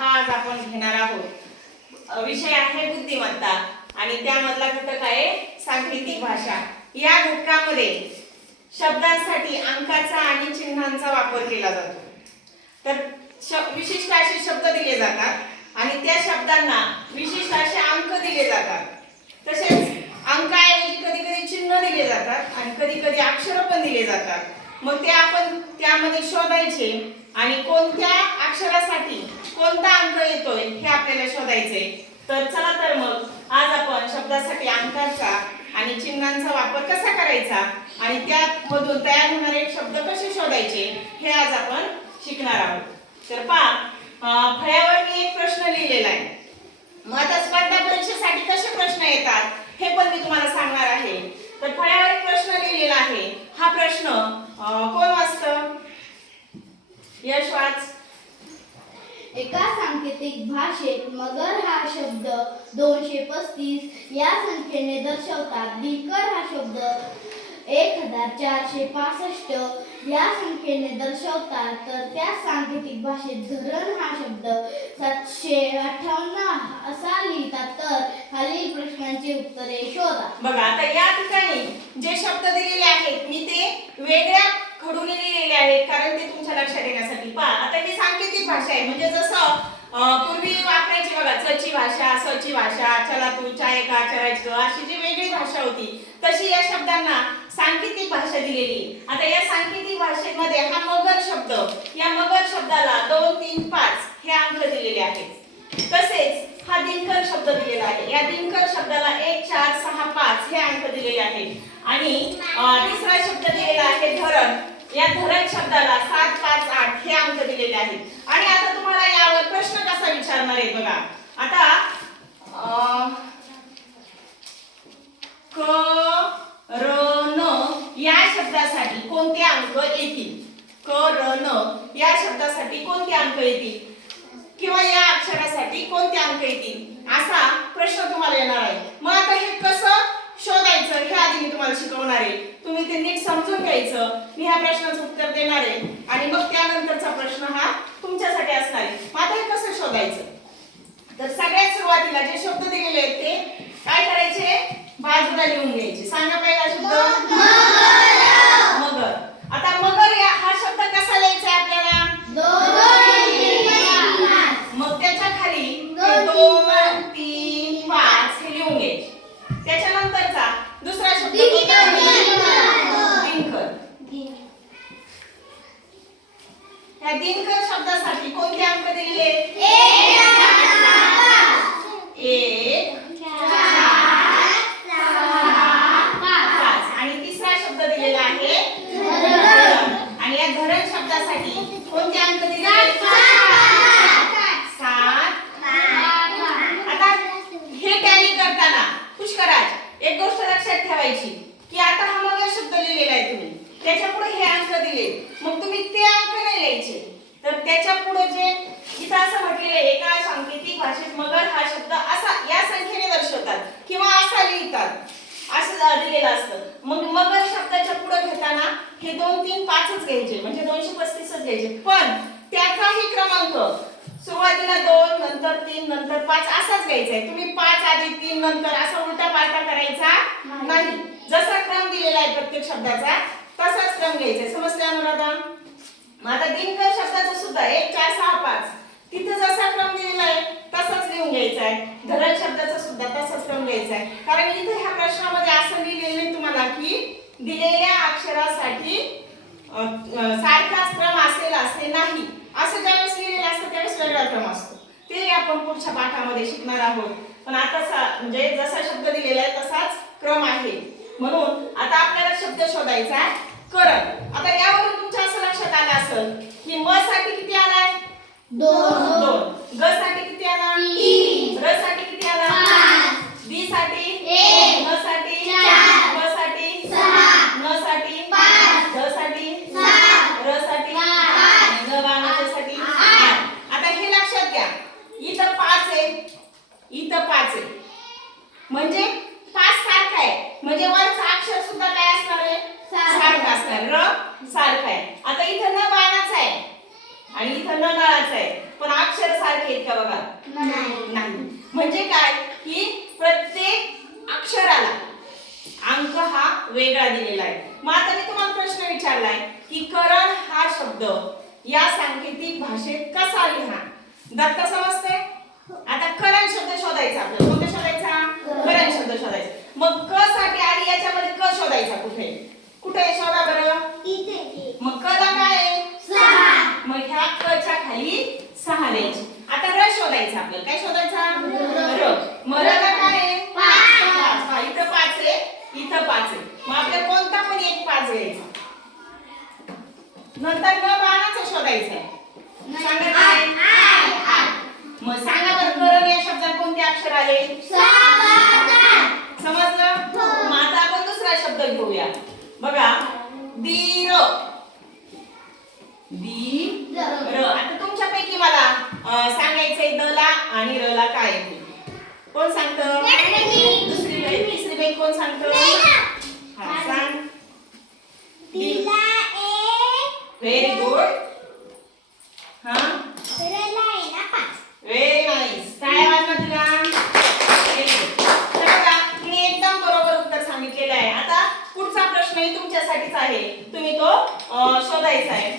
हा आज आपण घेणार आहोत. विषय आहे बुद्धिमत्ता आणि त्यामधला घटक आहे सांकेतिक भाषा. या घटकामध्ये शब्दांसाठी अंकाचा आणि चिन्हांचा वापर केला जातो. तर श- विशिष्ट असे शब्द दिले जातात आणि त्या शब्दांना विशिष्ट असे अंक दिले जातात. तसेच अंकाऐवजी कधी कधी चिन्ह दिले जातात आणि कधी कधी अक्षर पण दिले जातात. मग ते आपण त्यामध्ये शोधायचे आणि कोणत्या अक्षरासाठी कोणता अंक येतोय हे आपल्याला शोधायचे. तर चला तर मग आज आपण शब्दासाठी अंकाचा आणि चिन्हांचा वापर कसा करायचा आणि त्यामधून तयार होणारे शब्द कसे शोधायचे हे आज आपण शिकणार आहोत. तर पहा फळ्यावर मी एक प्रश्न लिहिलेला आहे. मग आता स्पर्धा परीक्षेसाठी कसे प्रश्न येतात हे पण मी तुम्हाला सांगणार आहे. तर फळ्यावर एक प्रश्न लिहिलेला आहे. हा प्रश्न कोण वाचत? यश वाच. एका सांकेतिक भाषेत मगर हा शब्द दोनशे पस्तीस या संख्येने दर्शवतात. दिनकर हा शब्द एक हजार चारशे पासष्ट या संख्येने दर्शवतात. तर त्या सांकेतिक भाषेत धरण हा शब्द सातशे अठ्ठावन्न असा लिहितात. तर खालील प्रश्नांची उत्तरे शोधा. बघा आता या ठिकाणी जे शब्द दिलेले आहेत मी ते वेगळ्या खडूने लिहिलेले आहेत कारण ते तुमच्या लक्षात येण्यासाठी. पहा आता ही सांकेतिक भाषा आहे. म्हणजे जसं पूर्वी वापरायची बघा चची भाषा सची भाषा चला तू चाय का चरायचं अशी जी वेगळी भाषा होती तशी या शब्दांना सांकेतिक भाषा दिलेली. आता या सांकेतिक भाषेमध्ये हा मगर शब्द या मगर शब्दाला दोन तीन पाच हे अंक दिलेले आहेत. तसेच हा दिनकर शब्द दिलेला आहे. या दिनकर शब्दाला एक चार सहा पाच हे अंक दिलेले आहेत. आणि तिसरा शब्द दिलेला आहे धरण. या धरण शब्दाला सात पाच आठ हे अंक दिलेले आहेत. आणि आता तुम्हाला यावर प्रश्न कसा विचारणार आहे बघा. आता अं, क र न या शब्दासाठी कोणते अंक येतील? क र न या शब्दासाठी कोणते अंक येतील? किंवा या अक्षरासाठी कोणते अंक येतील असा प्रश्न तुम्हाला येणार आहे मग आता हे कसं शोधायचं हे आधी मी तुम्हाला शिकवणार आहे तुम्ही ते नीट समजून घ्यायचं. मी ह्या प्रश्नाचं उत्तर देणार आहे. आणि मग त्यानंतरचा प्रश्न हा तुमच्यासाठी असणार आहे. आता हे कसं शोधायचं? तर सगळ्यात सुरुवातीला जे शब्द दिलेले आहेत ते काय करायचे? बाजूला लिहून घ्यायचे. सांगा पहिला शब्द. मगर. आता मगर या हा शब्द कसा लिहायचा आहे आपल्याला मग त्याच्याखाली हे दोन तीन पाच हे लिहून घ्यायचे त्याच्यानंतरचा दुसरा शब्द कोणता? दिनकर ह्या दिनकर शब्दासाठी कोणते अंक दिलेले आहेत? एक पाच आणि तिसरा शब्द दिलेला आहे धरण. आणि या धरण शब्दासाठी कोणते अंक दिलेले आहेत? सात आता हे टॅली करताना पुष्कराज एक गोष्ट लक्षात ठेवायची की आता हा मगर शब्द लिहिलेला आहे तुम्ही त्याच्या पुढे हे अंक दिले मग तुम्ही ते अंक नाही लिहायचे तर त्याच्या पुढे जे इथं असं म्हटलेलं आहे एका सांकेतिक भाषेत मगर हा शब्द असा या संख्येने दर्शवतात किंवा असा लिहितात. असं दिलेलं असतं. मग मगर शब्दाच्या पुढे घेताना हे दोन तीन पाचच घ्यायचे. म्हणजे दोनशे पस्तीसच घ्यायचे. पण त्याचाही क्रमांक सुरुवातीला दोन नंतर तीन नंतर पाच असाच घ्यायचा आहे. तुम्ही पाच आधी तीन नंतर असा उलटा पालटा करायचा नाही. जसा क्रम दिलेला आहे प्रत्येक शब्दाचा तसाच क्रम घ्यायचा आहे. समजले अनुराधा? मग आता दिनकर शब्दाचं सुद्धा एक चार सहा पाच. तिथं जसा क्रम दिलेला आहे तसाच लिहून घ्यायचा आहे. धरण शब्दाचा सुद्धा तसाच क्रम घ्यायचा आहे. कारण इथे ह्या प्रश्नामध्ये असं लिहिलेलं आहे तुम्हाला की दिलेल्या अक्षरासाठी सारखाच क्रम असेल असे नाही. असं ज्यावेळेस लिहिलेलं असतं त्यावेळेस वेगळा क्रम असतो. ते आपण पुढच्या पाठामध्ये शिकणार आहोत. पण आता सा- म्हणजे जसा शब्द दिलेला आहे तसाच क्रम आहे. म्हणून आता आपल्याला शब्द शोधायचा आहे. करण. आता यावरून आलं असेल. की म साठी किती आलाय? दोन. दोन. ग साठी किती आला? तीन. र साठी किती आला? पाच. बी साठी? एक. न साठी चार. व साठी सहा. न साठी पाच. ध साठी सात. र साठी पाच. आणि न बाणाच्यासाठी आठ. आठ. आता हे लक्षात घ्या इथं पाच आहे इथं पाच आहे म्हणजे पाच सारखा आहे म्हणजे वरचा अक्षर सुद्धा काय असणार आहे सारखं. सारखं असणार र सारखं आहे आता इथं न बाणाचा आहे आणि इथं न नळाचा आहे पण आहेत का बघा नाही. म्हणजे काय? की प्रत्येक अक्षराला अंक हा वेगळा दिलेला आहे. मग आता मी तुम्हाला प्रश्न विचारलाय की करण हा शब्द या सांकेतिक भाषेत कसा लिहा दत्त समजते आता करण शब्द शोधायचा आपल्याला. कोणता शोधायचा करण शब्द शोधायचा मग क साठी आणि याच्यामध्ये क शोधायचा कुठे कुठे आहे? शोधा बरं मग क ला काय आहे मग ह्या क च्या खाली सहा द्यायची आता र शोधायचा आपल्याला काय शोधायचा र मग र ला काय आहे पाच. हा, इथं पाच आहे इथं पाच आहे मग आपल्याला कोणता पण एक पाच घ्यायचा नंतर न बाणाचा शोधायचा आहे सांगा काय मग सांगा बरं करण या शब्दात कोणते अक्षर आले? समजलं? मग आता आपण दुसरा शब्द घेऊया. बघा दीर. दी र आता तुमच्यापैकी मला सांगायचंय द ला आणि र ला काय. कोण सांगतं? दुसरी बाई तिसरी बाई कोण सांगतं? हा सांग. व्हेरी गुड हा व्हेरी नाईस काय वाजलं तुला? Very एकदम बरोबर उत्तर सांगितलेलं आहे. आता पुढचा प्रश्नही तुमच्यासाठीच आहे. तुम्ही तो अं, शोधायचा आहे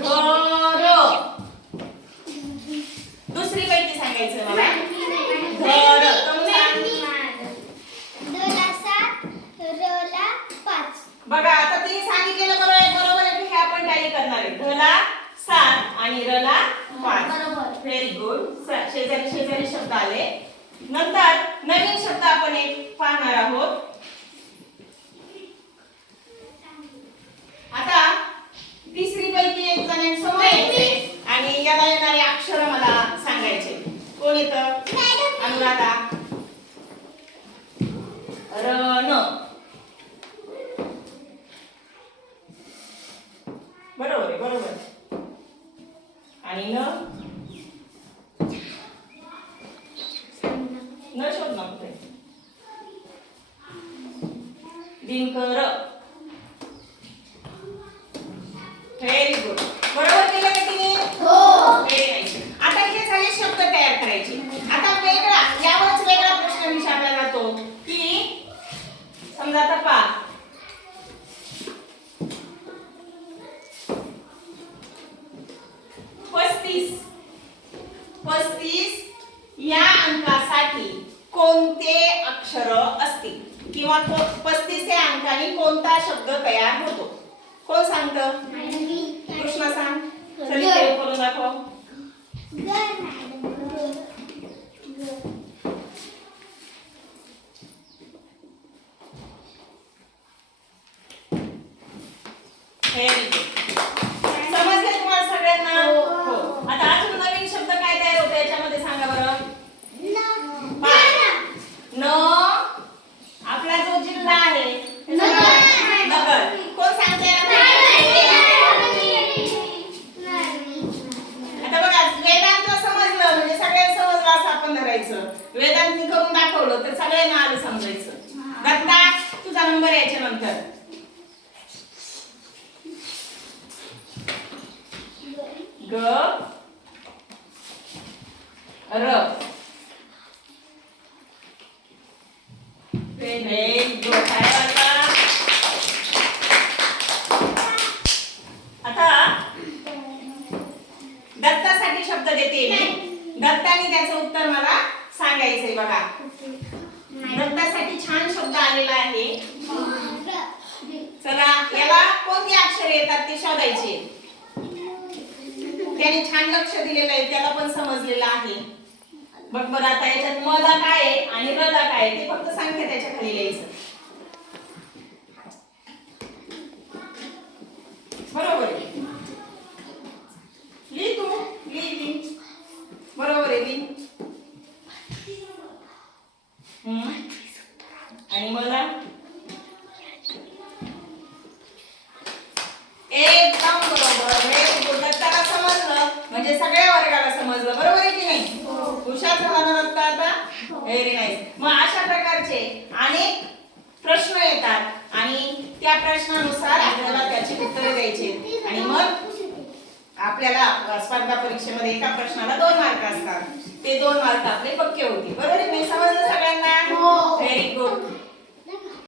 घर दुसरी पैकी सांगायचं मला घर तुम्ही सांग. बघा आता तिने सांगितलेलं बरोबर आहे बरोबर आहे की हे आपण टॅली करणार आहे धला सात आणि रला पाच बरोबर व्हेरी गुड शेजारी शेजारी शब्द आले नंतर नवीन शब्द आपण एक पाहणार आहोत आता तिसरी पैकी एक जण समोर यायचे आणि याला येणारे अक्षर मला सांगायचे कोण येतं अनुराधा रण बरोबर. आणि ना न शोध ना कुठे दिनकर व्हेरी गुड बरोबर केलं का तिने Very nice. आता हे झाले शब्द तयार करायचे आता वेगळा यावरच वेगळा प्रश्न विचारला जातो की समजा आता पा पस्तीस पस्तीस या अंकासाठी कोणते अक्षर असतील किंवा पस्तीस या अंकाने कोणता शब्द तयार होतो? कोण सांगतं? कृष्णा सांग. चल इथे करून दाखव. good. समजले तुम्हाला सगळ्यांना हो. हो आता अजून नवीन शब्द काय तयार होतो याच्यामध्ये सांगा बरं न आपला जो जिल्हा आहे नगर. नगर कोण सांगते आता बघा वेदांत समजलं म्हणजे सगळ्यांना समजलं असं आपण वेदांत करून दाखवलं तर सगळ्यांना आलं समजायचं दत्ता तुझा नंबर यायच्या नंतर. ग. र. Very गुड काय वाटलं? आता दत्तासाठी शब्द देते मी दत्ताने त्याचं उत्तर मला सांगायचंय बघा दत्तासाठी छान शब्द आलेला आहे चला याला कोणती अक्षरे येतात ते शोधायचे? त्याने छान लक्ष दिलेलं आहे त्याला पण समजलेलं आहे. बघ बरं आता याच्यात मदा काय आहे आणि रदा काय आहे ते फक्त सांगते त्याच्याखाली लिहायचं. बरोबर आहे. व्हेरी नाईस मग अशा प्रकारचे अनेक प्रश्न येतात आणि त्या प्रश्नानुसार आपल्याला त्याची उत्तरे द्यायची आणि मग आपल्याला स्पर्धा परीक्षेमध्ये एका प्रश्नाला दोन मार्क असतात. ते दोन मार्क आपले पक्के होते बरोबर समजलं सगळ्यांना? हो. Very good